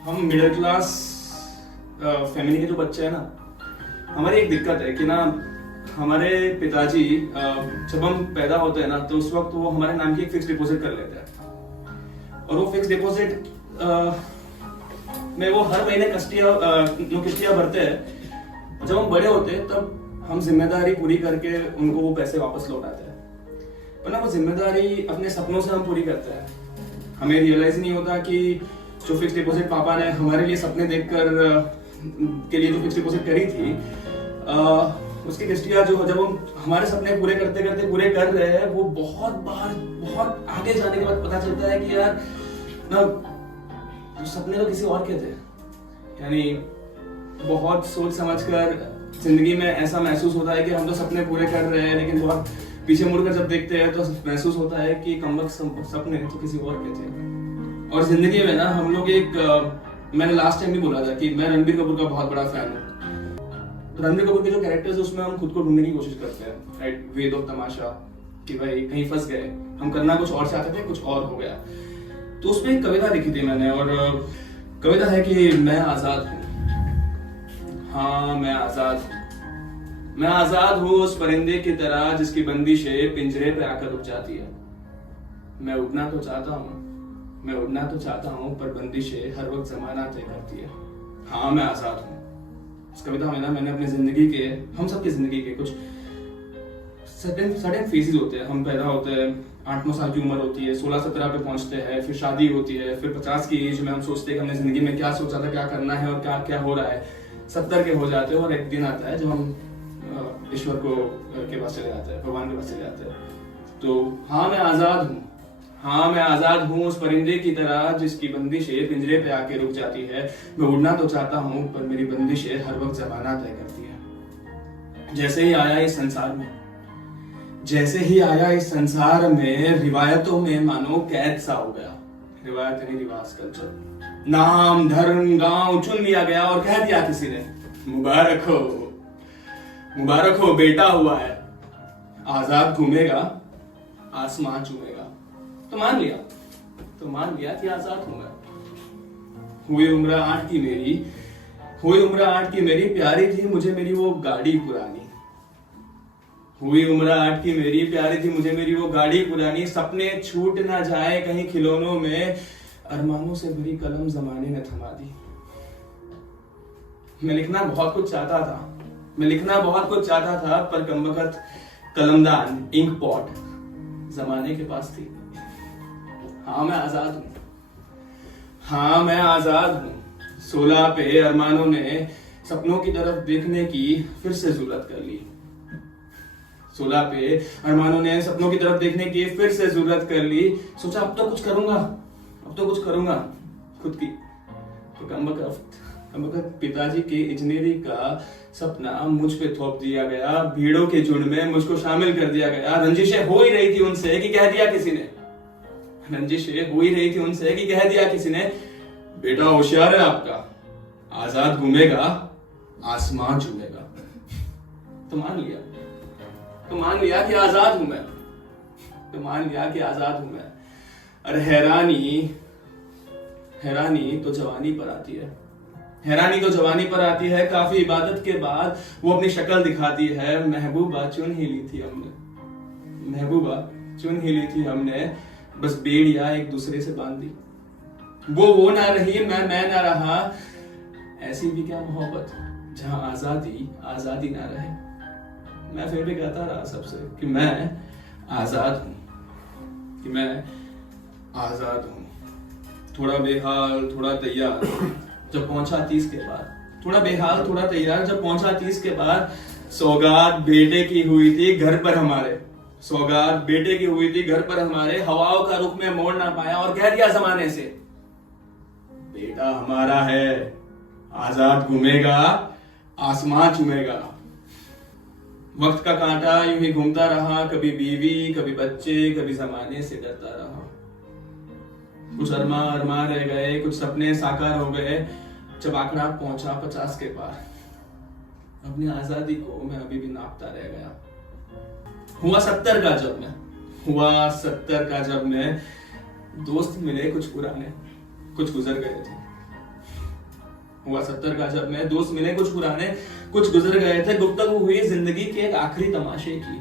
हम middle class family के जो बच्चे हैं ना, हमारी एक दिक्कत है कि ना हमारे पिताजी जब हम पैदा होते हैं ना तो उस वक्त वो हमारे नाम की एक फिक्स डिपॉजिट कर लेते हैं और वो फिक्स डिपॉजिट में वो हर महीने किस्तियां भरते हैं। जब हम बड़े होते हैं तब हम जिम्मेदारी पूरी करके उनको वो पैसे वापस लौटाते हैं, पर ना वो जिम्मेदारी अपने सपनों से हम पूरी करते हैं। हमें रियलाइज नहीं होता कि जो फिक्स डिपॉजिट पापा ने हमारे लिए सपने देखकर के लिए जो फिक्स डिपॉजिट करी थी उसकी किस्तियां जो जब हम हमारे सपने पूरे करते करते पूरे कर रहे हैं, वो बहुत आगे जाने के बाद पता चलता है कि यार ना सपने तो किसी और के थे। यानी बहुत सोच समझकर जिंदगी में ऐसा महसूस होता है कि हम तो सपने पूरे कर रहे हैं, लेकिन बहुत पीछे मुड़कर जब देखते हैं तो महसूस होता है कि कमबख्त सपने तो किसी और के थे। और जिंदगी में ना हम लोग मैंने लास्ट टाइम भी बोला था कि मैं रणबीर कपूर का बहुत बड़ा फैन हूँ। तो रणबीर कपूर के जो कैरेक्टर्स है उसमें हम खुद को ढूंढने की कोशिश करते हैं, राइट? वेद ऑफ तमाशा, कि भाई कहीं फंस गए, हम करना कुछ और चाहते थे, कुछ और हो गया। तो उसमें एक कविता लिखी थी मैंने, और कविता है कि मैं आजाद हूँ, हाँ मैं आजाद हूँ। मैं आजाद हूँ उस परिंदे की तरह जिसकी बंदिशें पिंजरे पे आकर रुक जाती है। मैं उड़ना तो चाहता हूँ पर बंदिशें हर वक्त जमाना तय करती है। हाँ मैं आजाद हूँ। इस कविता में ना मैंने अपनी जिंदगी के, हम सबकी जिंदगी के कुछ सर्टेन फेजेस होते हैं। हम पैदा होते हैं, 8-9 साल की उम्र होती है, 16-17 पे पहुंचते हैं, फिर शादी होती है, फिर 50 की एज में हम सोचते हैं कि हमने जिंदगी में क्या सोचा था, क्या करना है और क्या क्या हो रहा है। 70 के हो जाते हैं और एक दिन आता है जब हम ईश्वर के पास चले जाते हैं, भगवान के पास चले जाते हैं। तो हाँ मैं आजाद हूँ, हाँ मैं आजाद हूँ उस परिंदे की तरह जिसकी बंदिशें पिंजरे पे आके रुक जाती है। मैं उड़ना तो चाहता हूँ पर मेरी बंदिशें हर वक्त जमाना तय करती है। जैसे ही आया इस संसार में रिवायतों में मानो कैद सा हो गया। रिवायत नहीं, रिवाज, कल्चर, नाम धर्म गांव चुन लिया गया और कह दिया किसी ने मुबारक हो बेटा हुआ है, आजाद घूमेगा आसमान चूमेगा। तो मान लिया कि आजाद हूं मैं। हुई उम्र 8 की मेरी प्यारी थी मुझे मेरी वो गाड़ी पुरानी। हुई उम्र 8 की मेरी प्यारी थी मुझे मेरी वो गाड़ी पुरानी। सपने छूट ना जाए कहीं खिलौनों में, अरमानों से भरी कलम जमाने ने थमा दी। मैं लिखना बहुत कुछ चाहता था पर कमबख्त कलमदान इंक पॉट जमाने के पास थी। हाँ मैं आजाद हूँ। 16 पे अरमानों ने सपनों की तरफ देखने की फिर से जुर्रत कर ली। 16 पे अरमानों ने सपनों की तरफ देखने की फिर से जुर्रत कर ली। सोचा अब तो कुछ करूंगा खुद की। तो कमबख्त पिताजी के इंजीनियरिंग का सपना मुझ पे थोप दिया गया। भीड़ों के झुंड में मुझको शामिल कर दिया गया। रंजिशें हो ही रही थी उनसे कि कह दिया किसी ने बेटा होशियार है आपका, आजाद घूमेगा आसमान चूमेगा। तो मान लिया कि आजाद हूं मैं। अरे हैरानी तो जवानी पर आती है। काफी इबादत के बाद वो अपनी शक्ल दिखाती है। महबूबा चुन ही ली थी हमने बस बेड़िया एक दूसरे से बांध दी। वो ना रही, मैं ना रहा। ऐसी भी क्या मोहब्बत जहां आजादी ना रहे। मैं फिर भी कहता रहा सबसे कि मैं आजाद हूं। थोड़ा बेहाल थोड़ा तैयार जब पहुंचा 30 के बाद सौगात बेटे की हुई थी घर पर हमारे। हवाओं का रुख में मोड़ ना पाया और कह दिया जमाने से बेटा हमारा है, आजाद घूमेगा आसमान चूमेगा। वक्त का कांटा यूं ही घूमता रहा, कभी बीवी कभी बच्चे कभी जमाने से डरता रहा। कुछ अरमा रह गए, कुछ सपने साकार हो गए। जब आंकड़ा पहुंचा 50 के पार, अपनी आजादी को मैं अभी भी नापता रह गया। हुआ 70 का जब मैं दोस्त मिले कुछ पुराने, कुछ गुजर गए थे। हुआ 70 का, जब मैं दोस्त मिले कुछ पुराने, कुछ गुजर गए थे, गुफ्तगू हुई जिंदगी के एक आखिरी तमाशे की,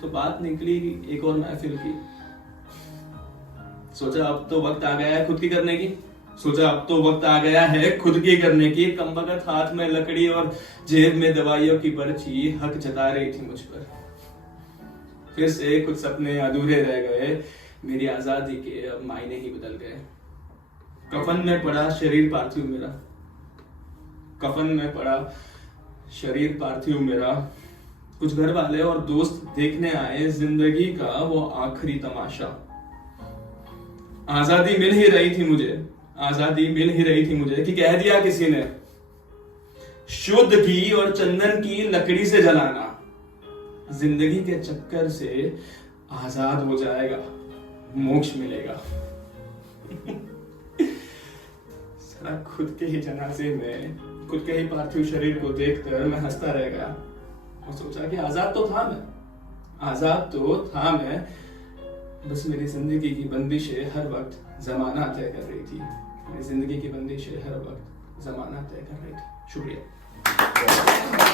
तो बात निकली एक और महफिल की। सोचा अब तो वक्त आ गया है खुद की करने की, सोचा अब तो वक्त आ गया है खुद की करने की। कमबख्त हाथ में लकड़ी और जेब में दवाइयों की पर्ची हक जता रही थी मुझ पर। फिर से कुछ सपने अधूरे रह गए, मेरी आजादी के अब मायने ही बदल गए। कफन में पड़ा शरीर पार्थिव मेरा, कफन में पड़ा शरीर पार्थिव मेरा। कुछ घर वाले और दोस्त देखने आए जिंदगी का वो आखिरी तमाशा। आजादी मिल ही रही थी मुझे, आजादी मिल ही रही थी मुझे कि कह दिया किसी ने, शुद्ध घी और चंदन की लकड़ी से जलाना, जिंदगी के चक्कर से आजाद हो जाएगा, मोक्ष मिलेगा। साला खुद के ही जनाजे में खुद के ही पार्थिव शरीर को देखकर मैं हंसता रह गया और सोचा कि आजाद तो था मैं, आजाद तो था मैं, बस मेरी जिंदगी की बंदिशें हर वक्त जमाना तय कर रही थी, मेरी जिंदगी की बंदिशें हर वक्त जमाना तय कर रही थी। शुक्रिया।